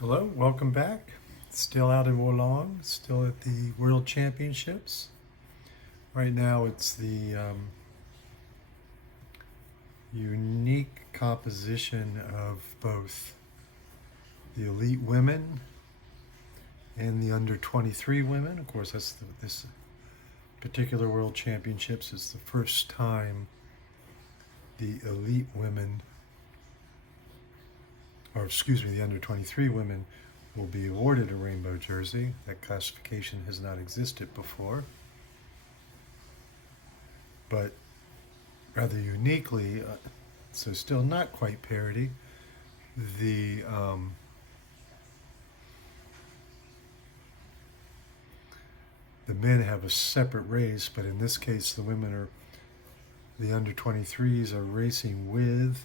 Hello, welcome back. Still out in Wollongong, still at the World Championships. Right now it's the unique composition of both the elite women and the under 23 women. Of course, this particular World Championships is the first time the elite women, the under 23 women will be awarded a rainbow jersey. That classification has not existed before. But rather uniquely, so still not quite parity, the men have a separate race, but in this case the under 23s are racing with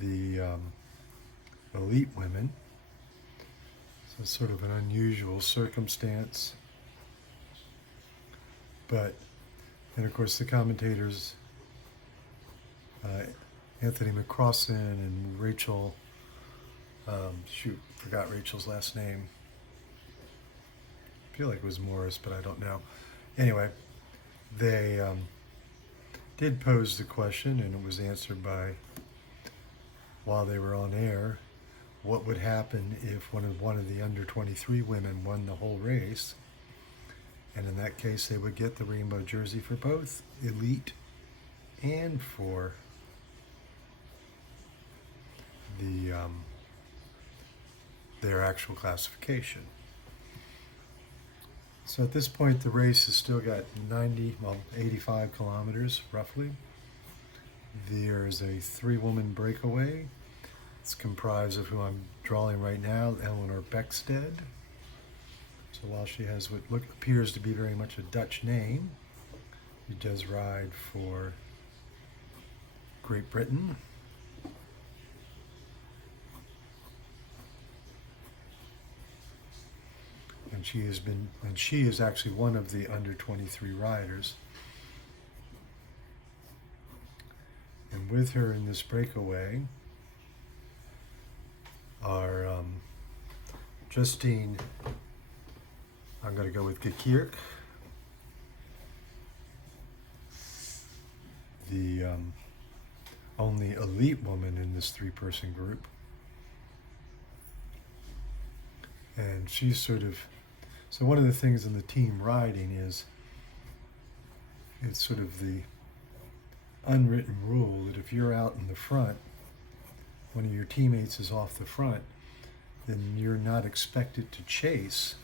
the elite women. So it's sort of an unusual circumstance. And of course the commentators, Anthony McCrossan and Rachel, forgot Rachel's last name. I feel like it was Morris, but I don't know. Anyway, they did pose the question, and it was answered while they were on air, what would happen if one of the under 23 women won the whole race. And in that case, they would get the rainbow jersey for both elite and for their actual classification. So at this point, the race has still got 85 kilometers roughly. There's a 3-woman breakaway. It's comprised of who I'm drawing right now, Eleanor Beckstead. So while she has what appears to be very much a Dutch name, she does ride for Great Britain. And she is actually one of the under 23 riders. And with her in this breakaway are Justine, I'm going to go with Gekirk, the only elite woman in this 3-person group. And she's so one of the things in the team riding is, it's sort of the unwritten rule that if you're out in the front, one of your teammates is off the front, then you're not expected to chase.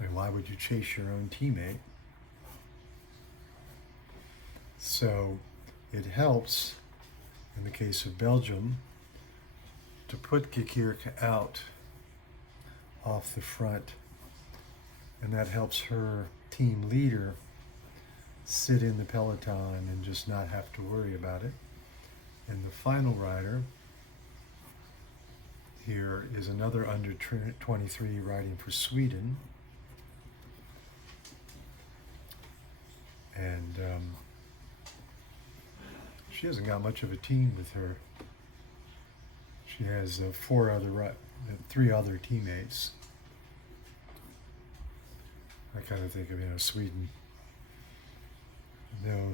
I mean, why would you chase your own teammate? So it helps, in the case of Belgium, to put Gekirk out off the front, and that helps her team leader sit in the peloton and just not have to worry about it. And the final rider here is another under 23 riding for Sweden. And she hasn't got much of a team with her. She has 3 other teammates. I kind of think of, Sweden.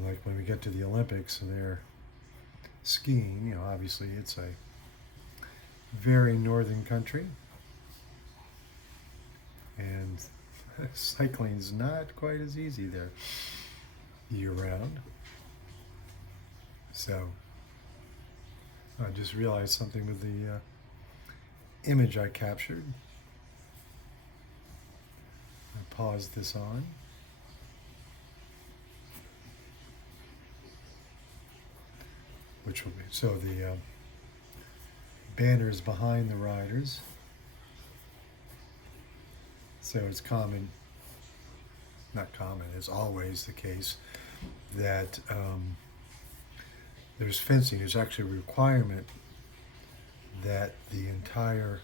Like when we get to the Olympics and they're skiing, obviously it's a very northern country. And cycling's not quite as easy there year round. So I just realized something with the image I captured. I paused this on. Which will be, so the banners behind the riders. So it's it's always the case that there's fencing. There's actually a requirement that the entire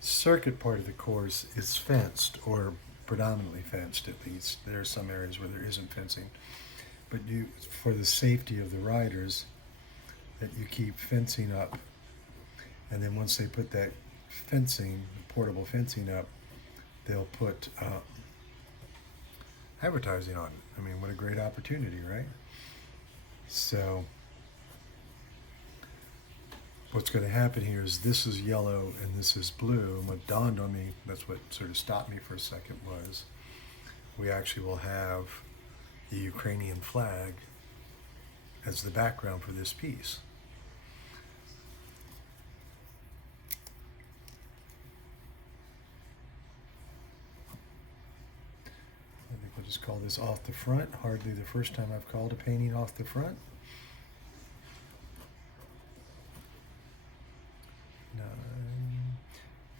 circuit part of the course is fenced, or predominantly fenced at least. There are some areas where there isn't fencing. But for the safety of the riders, that you keep fencing up. And then once they put that fencing, portable fencing up, they'll put advertising on it. I mean, what a great opportunity, right? So what's going to happen here is this is yellow and this is blue. And what dawned on me, that's what sort of stopped me for a second, was we actually will have the Ukrainian flag as the background for this piece. I think we'll just call this off the front. Hardly the first time I've called a painting off the front.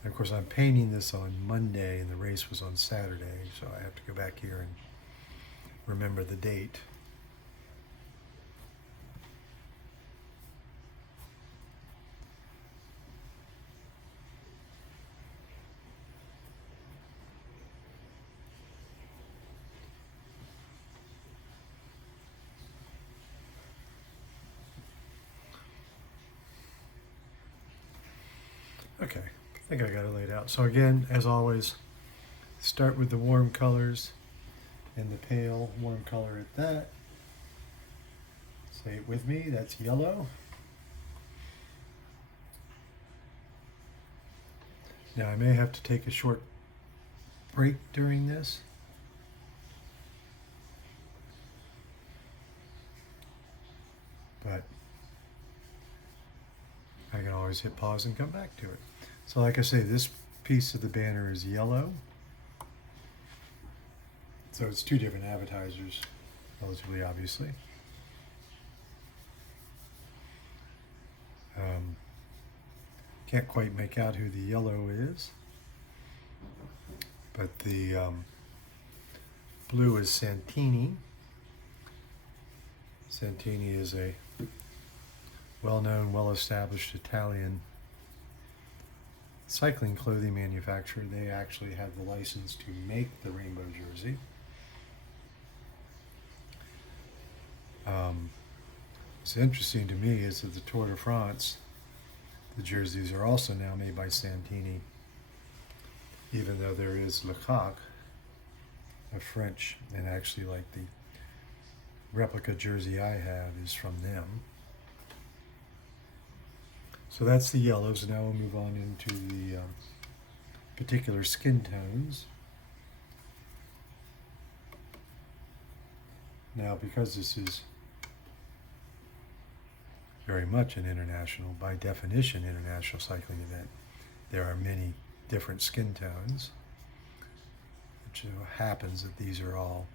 And of course, I'm painting this on Monday, and the race was on Saturday, so I have to go back here and remember the date. Okay, I think I got it laid out. So again, as always, start with the warm colors and the pale warm color at that. Say it with me, that's yellow. Now I may have to take a short break during this. But I can always hit pause and come back to it. So like I say, this piece of the banner is yellow. So it's two different advertisers, relatively obviously. Can't quite make out who the yellow is, but the blue is Santini. Santini is a well-known, well-established Italian cycling clothing manufacturer. They actually have the license to make the rainbow jersey. What's interesting to me is that the Tour de France, the jerseys are also now made by Santini, even though there is Le Coq, a French, and actually like the replica jersey I have is from them. So that's the yellows. Now we'll move on into the particular skin tones. Now, because this is very much an international, by definition, international cycling event, there are many different skin tones, which happens that these are all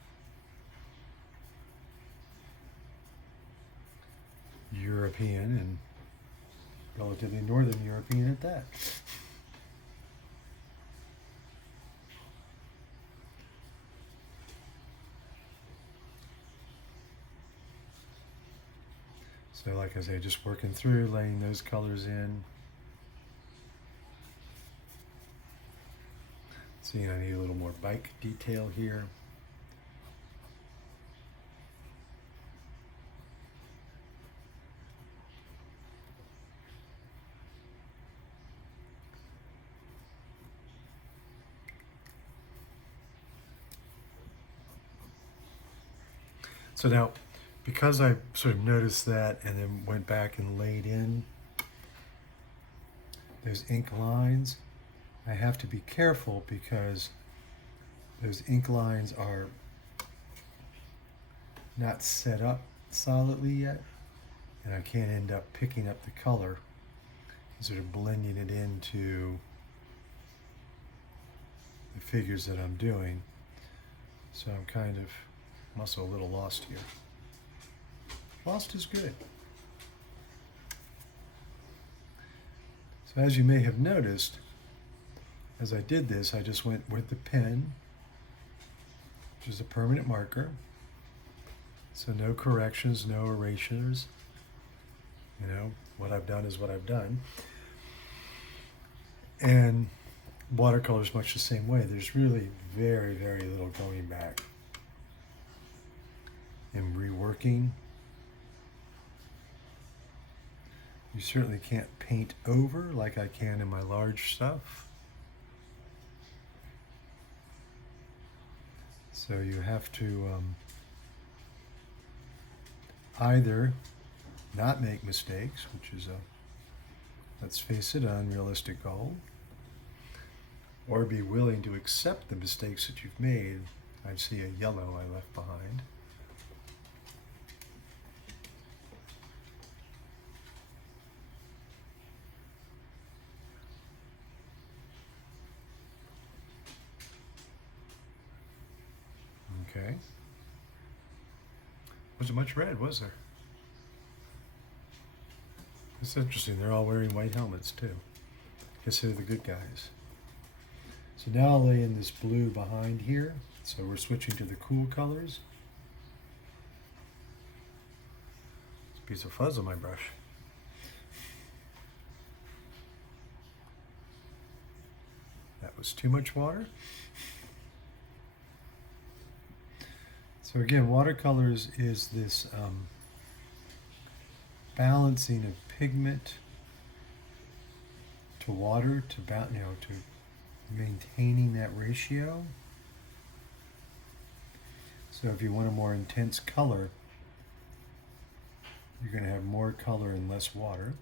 European and relatively Northern European at that. So like I say, just working through, laying those colors in. Seeing I need a little more bike detail here. So now, because I sort of noticed that and then went back and laid in those ink lines, I have to be careful because those ink lines are not set up solidly yet, and I can't end up picking up the color and sort of blending it into the figures that I'm doing. So I'm kind of also a little lost here. Lost is good. So as you may have noticed, as I did this, I just went with the pen, which is a permanent marker. So no corrections, no erasures. You know, what I've done is what I've done. And watercolor is much the same way. There's really very, very little going back and reworking. You certainly can't paint over like I can in my large stuff. So you have to either not make mistakes, which is a, let's face it, an unrealistic goal, or be willing to accept the mistakes that you've made. I see a yellow I left behind. Okay. Wasn't much red, was there? It's interesting. They're all wearing white helmets too. Guess they're the good guys. So now I'll lay in this blue behind here. So we're switching to the cool colors. There's a piece of fuzz on my brush. That was too much water. So again, watercolors is this balancing of pigment to water to maintaining that ratio. So if you want a more intense color, you're going to have more color and less water.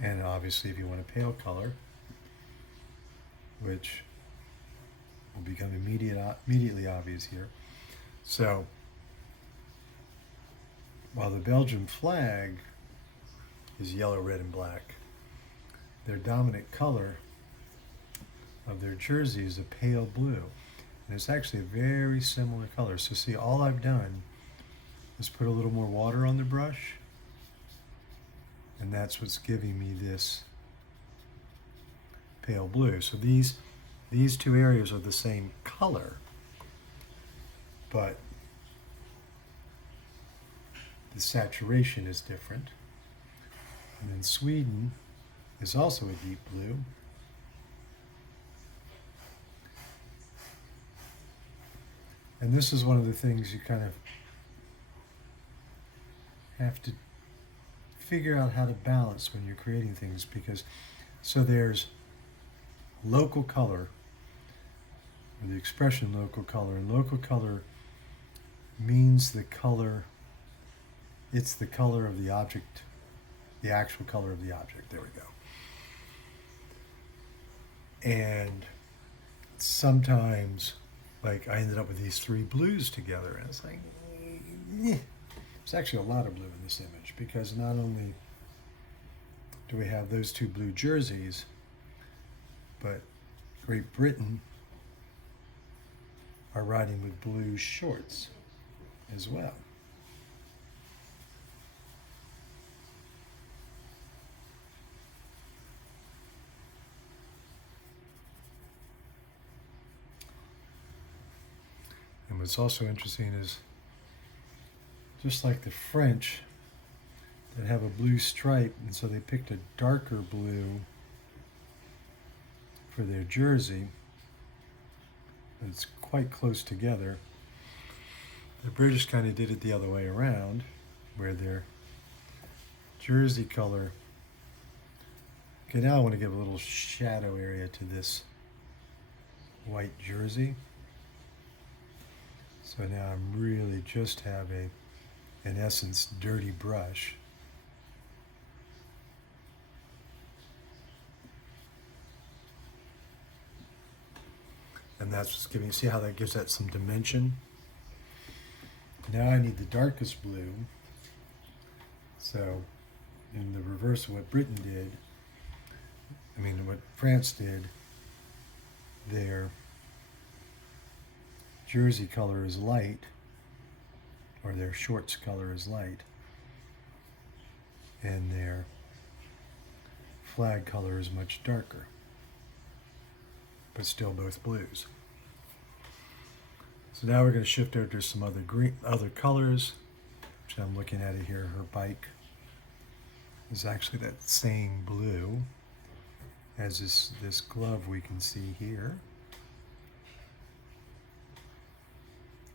And obviously if you want a pale color, which will become immediately obvious here. So while the Belgian flag is yellow, red, and black, their dominant color of their jersey is a pale blue. And it's actually a very similar color. So see, all I've done is put a little more water on the brush, and that's what's giving me this pale blue. So these two areas are the same color, but the saturation is different. And then Sweden is also a deep blue. And this is one of the things you kind of have to figure out how to balance when you're creating things, because so there's local color, or the expression local color, and local color means the color, it's the color of the object, the actual color of the object. There we go. And sometimes, like, I ended up with these three blues together, and it's like, there's actually a lot of blue in this image, because not only do we have those two blue jerseys, but Great Britain are riding with blue shorts as well. And what's also interesting is, just like the French that have a blue stripe, and so they picked a darker blue for their jersey. It's quite close together. The British kind of did it the other way around, where their jersey color, okay, now I want to give a little shadow area to this white jersey. So now I'm really just have a, in essence, dirty brush. And that's what's giving, see how that gives that some dimension? Now I need the darkest blue. So in the reverse of what Britain did, what France did, their jersey color is light, or their shorts color is light, and their flag color is much darker, but still both blues. So now we're going to shift over to some other colors, which I'm looking at it here. Her bike is actually that same blue as this glove we can see here.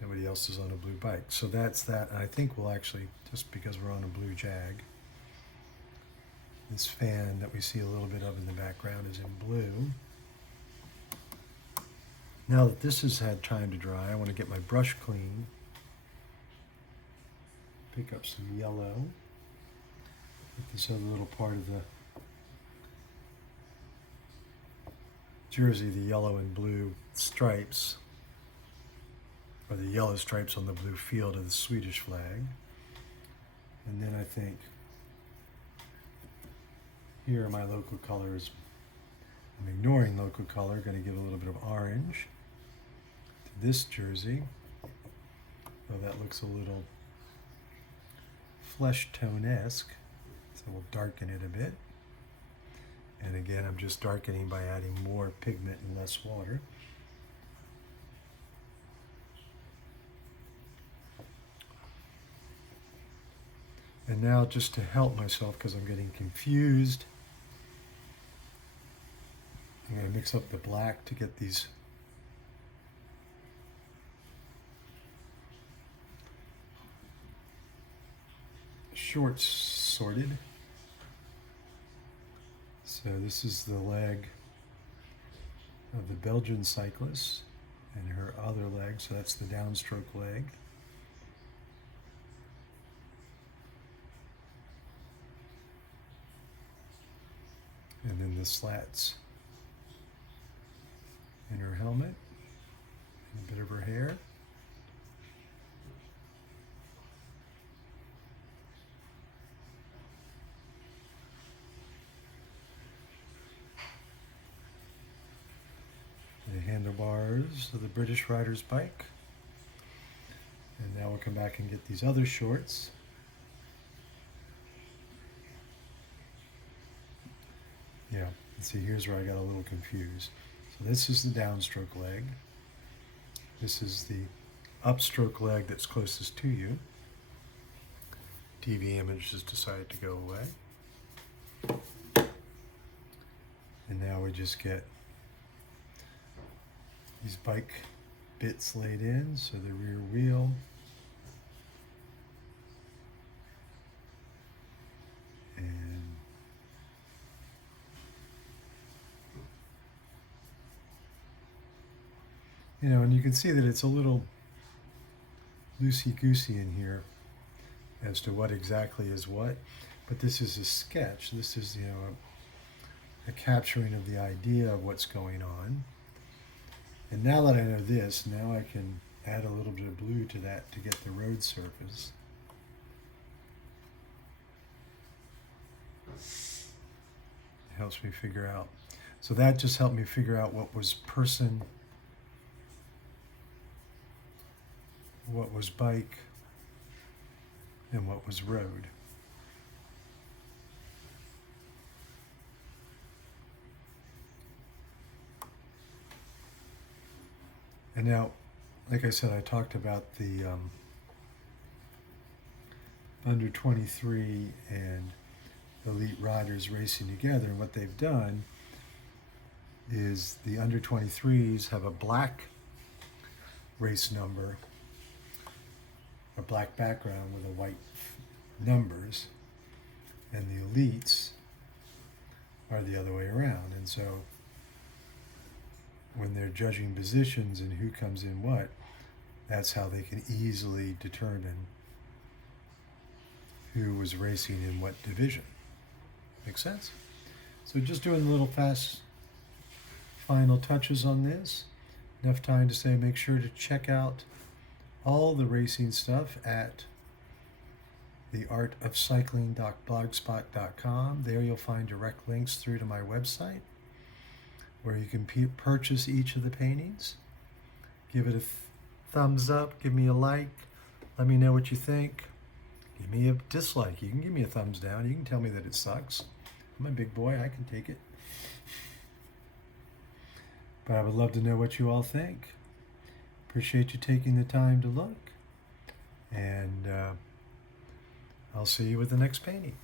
Nobody else is on a blue bike. So that's that. And I think we'll actually, just because we're on a blue Jag, this fan that we see a little bit of in the background is in blue. Now that this has had time to dry, I want to get my brush clean. Pick up some yellow. With this other little part of the jersey, the yellow and blue stripes, or the yellow stripes on the blue field of the Swedish flag. And then I think here are my local colors. I'm ignoring local color, going to give a little bit of orange to this jersey. Oh, that looks a little flesh tone-esque, so we'll darken it a bit. And again, I'm just darkening by adding more pigment and less water. And now, just to help myself, because I'm getting confused, I'm going to mix up the black to get these shorts sorted. So this is the leg of the Belgian cyclist and her other leg, so that's the downstroke leg. And then the slats in her helmet and a bit of her hair. The handlebars of the British rider's bike. And now we'll come back and get these other shorts. Yeah, see, here's where I got a little confused. So this is the downstroke leg. This is the upstroke leg that's closest to you. TV image has decided to go away. And now we just get these bike bits laid in, so the rear wheel, and and you can see that it's a little loosey-goosey in here as to what exactly is what, but this is a sketch. This is, a capturing of the idea of what's going on. And now that I know this, now I can add a little bit of blue to that to get the road surface. It helps me figure out. So that just helped me figure out what was person, what was bike, and what was road. And now, like I said, I talked about the under 23 and elite riders racing together, and what they've done is the under 23s have a black race number, a black background with a white numbers, and the elites are the other way around. And so when they're judging positions and who comes in what, that's how they can easily determine who was racing in what division. Make sense? So just doing little fast final touches on this. Enough time to say make sure to check out all the racing stuff at theartofcycling.blogspot.com. There you'll find direct links through to my website, where you can purchase each of the paintings. Give it a thumbs up, give me a like, let me know what you think. Give me a dislike. You can give me a thumbs down. You can tell me that it sucks. I'm a big boy, I can take it. But I would love to know what you all think. Appreciate you taking the time to look. And I'll see you with the next painting.